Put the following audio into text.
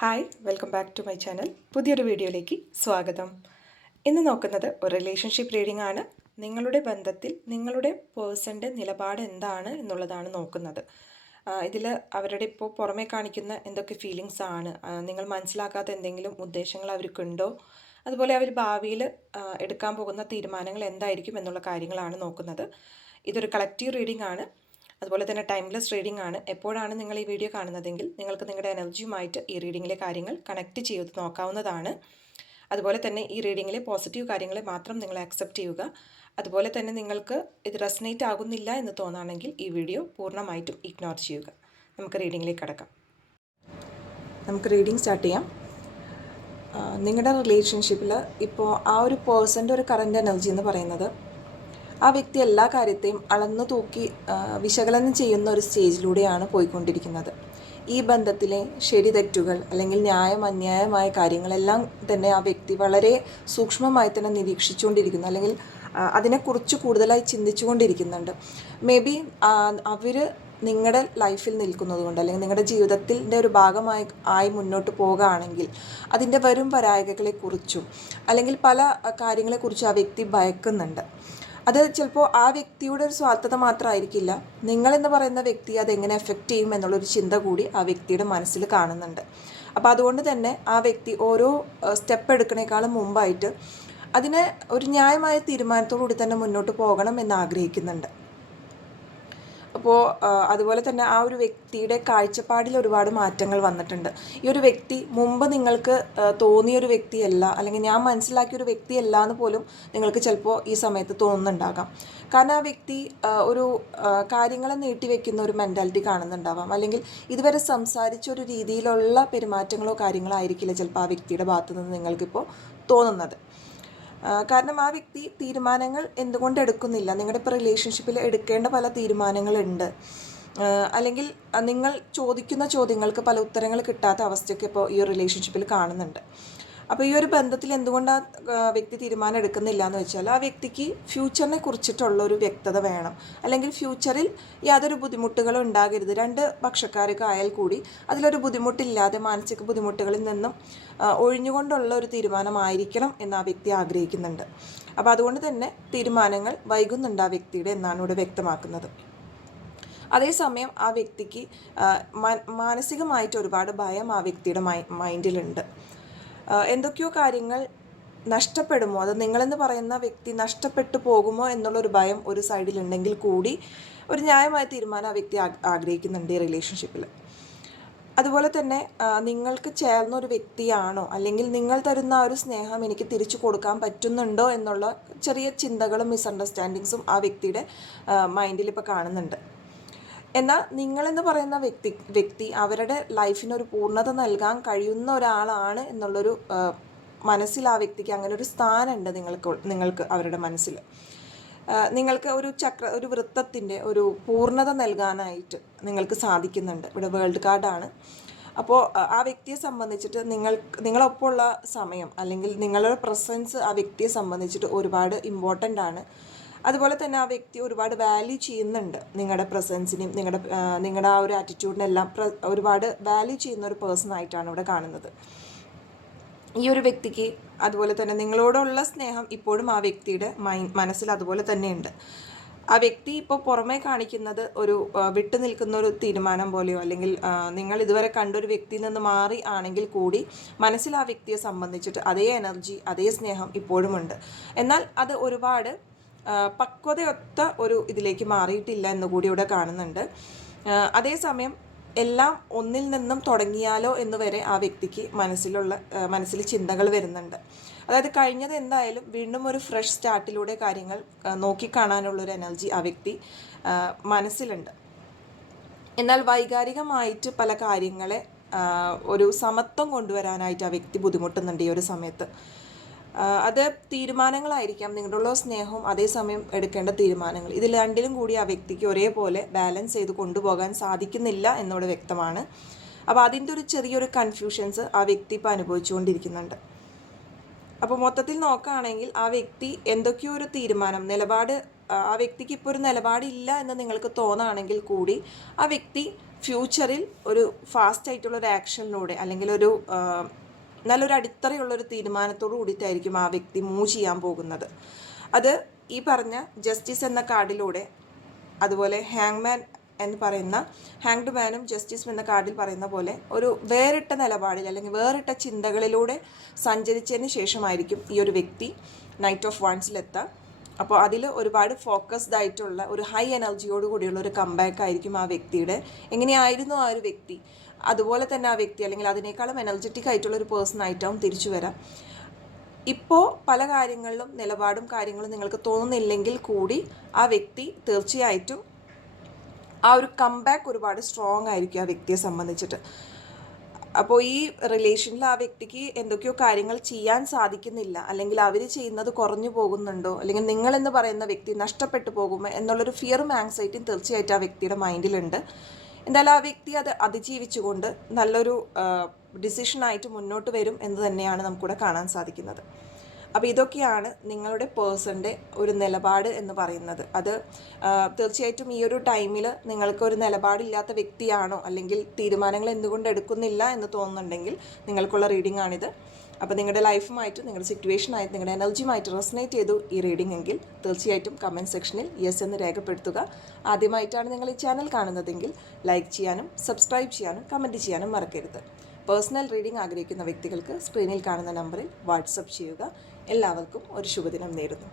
Hi welcome back to my channel. പുതിയൊരു വീഡിയോയിലേക്ക് സ്വാഗതം. ഇന്ന് നോക്കുന്നത് ഒരു റിലേഷൻഷിപ്പ് റീഡിംഗ് ആണ്. നിങ്ങളുടെ ബന്ധത്തിൽ നിങ്ങളുടെ പേഴ്സൻ്റെ നിലപാട് എന്താണ് എന്നുള്ളതാണ് നോക്കുന്നത്. ഇതിൽ അവരുടെ ഇപ്പോൾ പുറമേ കാണിക്കുന്ന എന്തൊക്കെ ഫീലിങ്സ് ആണ്, നിങ്ങൾ മനസ്സിലാക്കാത്ത എന്തെങ്കിലും ഉദ്ദേശങ്ങൾ അവർക്കുണ്ടോ, അതുപോലെ അവർ ഭാവിയിൽ എടുക്കാൻ പോകുന്ന തീരുമാനങ്ങൾ എന്തായിരിക്കും എന്നുള്ള കാര്യങ്ങളാണ് നോക്കുന്നത്. ഇതൊരു കളക്റ്റീവ് റീഡിംഗ് ആണ്. അതുപോലെ തന്നെ ടൈംലെസ് റീഡിംഗ് ആണ്. എപ്പോഴാണ് നിങ്ങൾ ഈ വീഡിയോ കാണുന്നതെങ്കിൽ നിങ്ങൾക്ക് നിങ്ങളുടെ എനർജിയുമായിട്ട് ഈ റീഡിങ്ങിലെ കാര്യങ്ങൾ കണക്ട് ചെയ്ത് നോക്കാവുന്നതാണ്. അതുപോലെ തന്നെ ഈ റീഡിങ്ങിലെ പോസിറ്റീവ് കാര്യങ്ങളെ മാത്രം നിങ്ങൾ ആക്സെപ്റ്റ് ചെയ്യുക. അതുപോലെ തന്നെ നിങ്ങൾക്ക് ഇത് റെസനേറ്റ് ആകുന്നില്ല എന്ന് തോന്നുകയാണെങ്കിൽ ഈ വീഡിയോ പൂർണ്ണമായിട്ടും ഇഗ്നോർ ചെയ്യുക. നമുക്ക് റീഡിങ്ങിലേക്ക് കടക്കാം. നമുക്ക് റീഡിംഗ് സ്റ്റാർട്ട് ചെയ്യാം. നിങ്ങളുടെ റിലേഷൻഷിപ്പിൽ ഇപ്പോൾ ആ ഒരു പേഴ്സൻ്റെ ഒരു കറൻറ്റ് എനർജി എന്ന് പറയുന്നത്, ആ വ്യക്തി എല്ലാ കാര്യത്തെയും അളന്നു തൂക്കി വിശകലനം ചെയ്യുന്ന ഒരു സ്റ്റേജിലൂടെയാണ് പോയിക്കൊണ്ടിരിക്കുന്നത്. ഈ ബന്ധത്തിലെ ശരി തെറ്റുകൾ അല്ലെങ്കിൽ ന്യായം അന്യായമായ കാര്യങ്ങളെല്ലാം തന്നെ ആ വ്യക്തി വളരെ സൂക്ഷ്മമായി തന്നെ നിരീക്ഷിച്ചുകൊണ്ടിരിക്കുന്നു, അല്ലെങ്കിൽ അതിനെക്കുറിച്ച് കൂടുതലായി ചിന്തിച്ചുകൊണ്ടിരിക്കുന്നുണ്ട്. മേ ബി അവർ നിങ്ങളുടെ ലൈഫിൽ നിൽക്കുന്നത് കൊണ്ട്, അല്ലെങ്കിൽ നിങ്ങളുടെ ജീവിതത്തിൻ്റെ ഒരു ഭാഗമായി മുന്നോട്ട് പോകുകയാണെങ്കിൽ അതിൻ്റെ വരും പരായകളെക്കുറിച്ചും അല്ലെങ്കിൽ പല കാര്യങ്ങളെക്കുറിച്ചും ആ വ്യക്തി ഭയക്കുന്നുണ്ട്. അത് ചിലപ്പോൾ ആ വ്യക്തിയുടെ ഒരു സ്വാർത്ഥത മാത്രമായിരിക്കില്ല, നിങ്ങളെന്ന് പറയുന്ന വ്യക്തി അതെങ്ങനെ എഫക്റ്റ് ചെയ്യും എന്നുള്ളൊരു ചിന്ത കൂടി ആ വ്യക്തിയുടെ മനസ്സിൽ കാണുന്നുണ്ട്. അപ്പോൾ അതുകൊണ്ട് തന്നെ ആ വ്യക്തി ഓരോ സ്റ്റെപ്പ് എടുക്കണേക്കാളും മുമ്പായിട്ട് അതിനെ ഒരു ന്യായമായ തീരുമാനത്തോടുകൂടി തന്നെ മുന്നോട്ട് പോകണം എന്ന് ആഗ്രഹിക്കുന്നുണ്ട്. അപ്പോൾ അതുപോലെ തന്നെ ആ ഒരു വ്യക്തിയുടെ കാഴ്ചപ്പാടിൽ ഒരുപാട് മാറ്റങ്ങൾ വന്നിട്ടുണ്ട്. ഈ ഒരു വ്യക്തി മുമ്പ് നിങ്ങൾക്ക് തോന്നിയൊരു വ്യക്തിയല്ല, അല്ലെങ്കിൽ ഞാൻ മനസ്സിലാക്കിയൊരു വ്യക്തിയല്ല എന്ന് പോലും നിങ്ങൾക്ക് ചിലപ്പോൾ ഈ സമയത്ത് തോന്നുന്നുണ്ടാകാം. കാരണം ആ വ്യക്തി ഒരു കാര്യങ്ങളെ നീട്ടിവെക്കുന്ന ഒരു മെൻറ്റാലിറ്റി കാണുന്നുണ്ടാവാം, അല്ലെങ്കിൽ ഇതുവരെ സംസാരിച്ചൊരു രീതിയിലുള്ള പെരുമാറ്റങ്ങളോ കാര്യങ്ങളോ ആയിരിക്കില്ല ചിലപ്പോൾ ആ വ്യക്തിയുടെ ഭാഗത്തു നിന്ന് നിങ്ങൾക്കിപ്പോൾ തോന്നുന്നത്. കാരണം ആ വ്യക്തി തീരുമാനങ്ങൾ എന്തുകൊണ്ട് എടുക്കുന്നില്ല, നിങ്ങളുടെ ഇപ്പോൾ റിലേഷൻഷിപ്പിൽ എടുക്കേണ്ട പല തീരുമാനങ്ങളുണ്ട്, അല്ലെങ്കിൽ നിങ്ങൾ ചോദിക്കുന്ന ചോദ്യങ്ങൾക്ക് പല ഉത്തരങ്ങൾ കിട്ടാത്ത അവസ്ഥയൊക്കെ ഇപ്പോൾ ഈ ഒരു റിലേഷൻഷിപ്പിൽ കാണുന്നുണ്ട്. അപ്പോൾ ഈ ഒരു ബന്ധത്തിൽ എന്തുകൊണ്ട് ആ വ്യക്തി തീരുമാനം എടുക്കുന്നില്ല എന്ന് വെച്ചാൽ, ആ വ്യക്തിക്ക് ഫ്യൂച്ചറിനെ കുറിച്ചിട്ടുള്ളൊരു വ്യക്തത വേണം, അല്ലെങ്കിൽ ഫ്യൂച്ചറിൽ യാതൊരു ബുദ്ധിമുട്ടുകളും ഉണ്ടാകരുത്. രണ്ട് പക്ഷക്കാർക്ക് ആയാൽ കൂടി അതിലൊരു ബുദ്ധിമുട്ടില്ലാതെ മാനസിക ബുദ്ധിമുട്ടുകളിൽ നിന്നും ഒഴിഞ്ഞുകൊണ്ടുള്ള ഒരു തീരുമാനമായിരിക്കണം എന്ന് ആ വ്യക്തി ആഗ്രഹിക്കുന്നുണ്ട്. അപ്പോൾ അതുകൊണ്ട് തന്നെ തീരുമാനങ്ങൾ വൈകുന്നുണ്ട് ആ വ്യക്തിയുടെ എന്നാണ് ഇവിടെ വ്യക്തമാക്കുന്നത്. അതേസമയം ആ വ്യക്തിക്ക് മാനസികമായിട്ട് ഒരുപാട് ഭയം ആ വ്യക്തിയുടെ മൈൻഡിലുണ്ട്. എന്തൊക്കെയോ കാര്യങ്ങൾ നഷ്ടപ്പെടുമോ, അത് നിങ്ങളെന്ന് പറയുന്ന വ്യക്തി നഷ്ടപ്പെട്ടു പോകുമോ എന്നുള്ളൊരു ഭയം ഒരു സൈഡിലുണ്ടെങ്കിൽ കൂടി ഒരു ന്യായമായ തീരുമാനം ആ വ്യക്തി ആഗ്രഹിക്കുന്നുണ്ട് ഈ റിലേഷൻഷിപ്പിൽ. അതുപോലെ തന്നെ നിങ്ങൾക്ക് ചേർന്ന ഒരു വ്യക്തിയാണോ, അല്ലെങ്കിൽ നിങ്ങൾ തരുന്ന ആ ഒരു സ്നേഹം എനിക്ക് തിരിച്ചു കൊടുക്കാൻ പറ്റുന്നുണ്ടോ എന്നുള്ള ചെറിയ ചിന്തകളും മിസ്അണ്ടർസ്റ്റാൻഡിങ്സും ആ വ്യക്തിയുടെ മൈൻഡിൽ ഇപ്പോൾ കാണുന്നുണ്ട്. എന്നാൽ നിങ്ങളെന്ന് പറയുന്ന വ്യക്തി അവരുടെ ലൈഫിനൊരു പൂർണ്ണത നൽകാൻ കഴിയുന്ന ഒരാളാണ് എന്നുള്ളൊരു മനസ്സിൽ ആ വ്യക്തിക്ക് അങ്ങനെ ഒരു സ്ഥാനമുണ്ട് നിങ്ങൾക്ക് അവരുടെ മനസ്സിൽ. നിങ്ങൾക്ക് ഒരു വൃത്തത്തിൻ്റെ ഒരു പൂർണ്ണത നൽകാനായിട്ട് നിങ്ങൾക്ക് സാധിക്കുന്നുണ്ട്. ഇവിടെ വേൾഡ് കാർഡാണ്. അപ്പോൾ ആ വ്യക്തിയെ സംബന്ധിച്ചിട്ട് നിങ്ങളൊപ്പമുള്ള സമയം, അല്ലെങ്കിൽ നിങ്ങളുടെ പ്രസൻസ് ആ വ്യക്തിയെ സംബന്ധിച്ചിട്ട് ഒരുപാട് ഇമ്പോർട്ടൻ്റ് ആണ്. അതുപോലെ തന്നെ ആ വ്യക്തി ഒരുപാട് വാല്യൂ ചെയ്യുന്നുണ്ട് നിങ്ങളുടെ പ്രസൻസിനെയും നിങ്ങളുടെ ആ ഒരു ആറ്റിറ്റ്യൂഡിനെല്ലാം ഒരുപാട് വാല്യൂ ചെയ്യുന്ന ഒരു പേഴ്സൺ ആയിട്ടാണ് ഇവിടെ കാണുന്നത് ഈ ഒരു വ്യക്തിക്ക്. അതുപോലെ തന്നെ നിങ്ങളോടുള്ള സ്നേഹം ഇപ്പോഴും ആ വ്യക്തിയുടെ മനസ്സിൽ അതുപോലെ തന്നെയുണ്ട്. ആ വ്യക്തി ഇപ്പോൾ പുറമേ കാണിക്കുന്നത് ഒരു വിട്ടു നിൽക്കുന്ന ഒരു തീരുമാനം പോലെയോ, അല്ലെങ്കിൽ നിങ്ങൾ ഇതുവരെ കണ്ടൊരു വ്യക്തിയിൽ നിന്ന് മാറി ആണെങ്കിൽ കൂടി മനസ്സിൽ ആ വ്യക്തിയെ സംബന്ധിച്ചിട്ട് അതേ എനർജി, അതേ സ്നേഹം ഇപ്പോഴുമുണ്ട്. എന്നാൽ അത് ഒരുപാട് പക്വതയൊത്ത ഒരു ഇതിലേക്ക് മാറിയിട്ടില്ല എന്നുകൂടി ഇവിടെ കാണുന്നുണ്ട്. അതേസമയം എല്ലാം ഒന്നിൽ നിന്നും തുടങ്ങിയാലോ എന്ന് വരെ ആ വ്യക്തിക്ക് മനസ്സിൽ ചിന്തകൾ വരുന്നുണ്ട്. അതായത് കഴിഞ്ഞത് എന്തായാലും വീണ്ടും ഒരു ഫ്രഷ് സ്റ്റാർട്ടിലൂടെ കാര്യങ്ങൾ നോക്കിക്കാണാനുള്ളൊരു എനർജി ആ വ്യക്തി മനസ്സിലുണ്ട്. എന്നാൽ വൈകാരികമായിട്ട് പല കാര്യങ്ങളെ ഒരു സമത്വം കൊണ്ടുവരാനായിട്ട് ആ വ്യക്തി ബുദ്ധിമുട്ടുന്നുണ്ട് ഈ ഒരു സമയത്ത്. അത് തീരുമാനങ്ങളായിരിക്കാം, നിങ്ങളുള്ള സ്നേഹവും അതേസമയം എടുക്കേണ്ട തീരുമാനങ്ങൾ, ഇതിൽ രണ്ടിലും കൂടി ആ വ്യക്തിക്ക് ഒരേപോലെ ബാലൻസ് ചെയ്ത് കൊണ്ടുപോകാൻ സാധിക്കുന്നില്ല എന്നിവിടെ വ്യക്തമാണ്. അപ്പോൾ അതിൻ്റെ ഒരു ചെറിയൊരു കൺഫ്യൂഷൻസ് ആ വ്യക്തി ഇപ്പോൾ അനുഭവിച്ചുകൊണ്ടിരിക്കുന്നുണ്ട്. അപ്പോൾ മൊത്തത്തിൽ നോക്കുകയാണെങ്കിൽ ആ വ്യക്തി എന്തൊക്കെയോ ഒരു തീരുമാനം, നിലപാട് ആ വ്യക്തിക്ക് ഇപ്പോൾ ഒരു നിലപാടില്ല എന്ന് നിങ്ങൾക്ക് തോന്നുകയാണെങ്കിൽ കൂടി ആ വ്യക്തി ഫ്യൂച്ചറിൽ ഒരു ഫാസ്റ്റ് ആയിട്ടുള്ള ഒരു ആക്ഷനിലൂടെ അല്ലെങ്കിൽ ഒരു നല്ലൊരു അടിത്തറയുള്ളൊരു തീരുമാനത്തോടു കൂടിയിട്ടായിരിക്കും ആ വ്യക്തി മൂവ് ചെയ്യാൻ പോകുന്നത്. അത് ഈ പറഞ്ഞ ജസ്റ്റിസ് എന്ന കാർഡിലൂടെ, അതുപോലെ ഹാങ്മാൻ എന്ന് പറയുന്ന ഹാങ്ഡ് മാനും ജസ്റ്റിസും എന്ന കാർഡിൽ പറയുന്ന പോലെ ഒരു വേറിട്ട നിലപാടിൽ അല്ലെങ്കിൽ വേറിട്ട ചിന്തകളിലൂടെ സഞ്ചരിച്ചതിന് ശേഷമായിരിക്കും ഈ ഒരു വ്യക്തി നൈറ്റ് ഓഫ് വൺസിലെത്തുക. അപ്പോൾ അതിൽ ഒരുപാട് ഫോക്കസ്ഡ് ആയിട്ടുള്ള ഒരു ഹൈ എനർജിയോട് കൂടിയുള്ള ഒരു കംബാക്ക് ആയിരിക്കും ആ വ്യക്തിയുടെ. എങ്ങനെയായിരുന്നു ആ ഒരു വ്യക്തി, അതുപോലെ തന്നെ ആ വ്യക്തി അല്ലെങ്കിൽ അതിനേക്കാളും എനർജറ്റിക് ആയിട്ടുള്ള ഒരു പേഴ്സൺ ആയിട്ടാവും തിരിച്ചു വരാം. ഇപ്പോൾ പല കാര്യങ്ങളിലും നിലപാടും കാര്യങ്ങളും നിങ്ങൾക്ക് തോന്നുന്നില്ലെങ്കിൽ കൂടി ആ വ്യക്തി തീർച്ചയായിട്ടും ആ ഒരു കംബാക്ക് ഒരുപാട് സ്ട്രോങ് ആയിരിക്കും ആ വ്യക്തിയെ സംബന്ധിച്ചിട്ട്. അപ്പോൾ ഈ റിലേഷനിൽ ആ വ്യക്തിക്ക് എന്തൊക്കെയോ കാര്യങ്ങൾ ചെയ്യാൻ സാധിക്കുന്നില്ല, അല്ലെങ്കിൽ അവർ ചെയ്യുന്നത് കുറഞ്ഞു പോകുന്നുണ്ടോ, അല്ലെങ്കിൽ നിങ്ങളെന്ന് പറയുന്ന വ്യക്തി നഷ്ടപ്പെട്ടു പോകുമോ എന്നുള്ളൊരു ഫിയറും ആങ്സൈറ്റിയും തീർച്ചയായിട്ടും ആ വ്യക്തിയുടെ മൈൻഡിലുണ്ട്. എന്തായാലും ആ വ്യക്തി അത് അതിജീവിച്ചുകൊണ്ട് നല്ലൊരു ഡിസിഷനായിട്ട് മുന്നോട്ട് വരും എന്ന് തന്നെയാണ് നമുക്കിവിടെ കാണാൻ സാധിക്കുന്നത്. അപ്പോൾ ഇതൊക്കെയാണ് നിങ്ങളുടെ പേഴ്സൻ്റെ ഒരു നിലപാട് എന്ന് പറയുന്നത്. അത് തീർച്ചയായിട്ടും ഈ ഒരു ടൈമിൽ നിങ്ങൾക്ക് ഒരു നിലപാടില്ലാത്ത വ്യക്തിയാണോ, അല്ലെങ്കിൽ തീരുമാനങ്ങൾ എന്തുകൊണ്ട് എടുക്കുന്നില്ല എന്ന് തോന്നുന്നുണ്ടെങ്കിൽ നിങ്ങൾക്കുള്ള റീഡിംഗ് ആണിത്. അപ്പോൾ നിങ്ങളുടെ ലൈഫുമായിട്ട്, നിങ്ങളുടെ സിറ്റുവേഷനായിട്ട്, നിങ്ങളുടെ എനർജിയുമായിട്ട് റെസനേറ്റ് ചെയ്തു ഈ റീഡിംഗ് എങ്കിൽ തീർച്ചയായിട്ടും കമൻറ്റ് സെക്ഷനിൽ യെസ് എന്ന് രേഖപ്പെടുത്തുക. ആദ്യമായിട്ടാണ് നിങ്ങൾ ഈ ചാനൽ കാണുന്നതെങ്കിൽ ലൈക്ക് ചെയ്യാനും സബ്സ്ക്രൈബ് ചെയ്യാനും കമൻറ്റ് ചെയ്യാനും മറക്കരുത്. പേഴ്സണൽ റീഡിംഗ് ആഗ്രഹിക്കുന്ന വ്യക്തികൾക്ക് സ്ക്രീനിൽ കാണുന്ന നമ്പറിൽ വാട്സപ്പ് ചെയ്യുക. എല്ലാവർക്കും ഒരു ശുഭദിനം നേരുന്നു.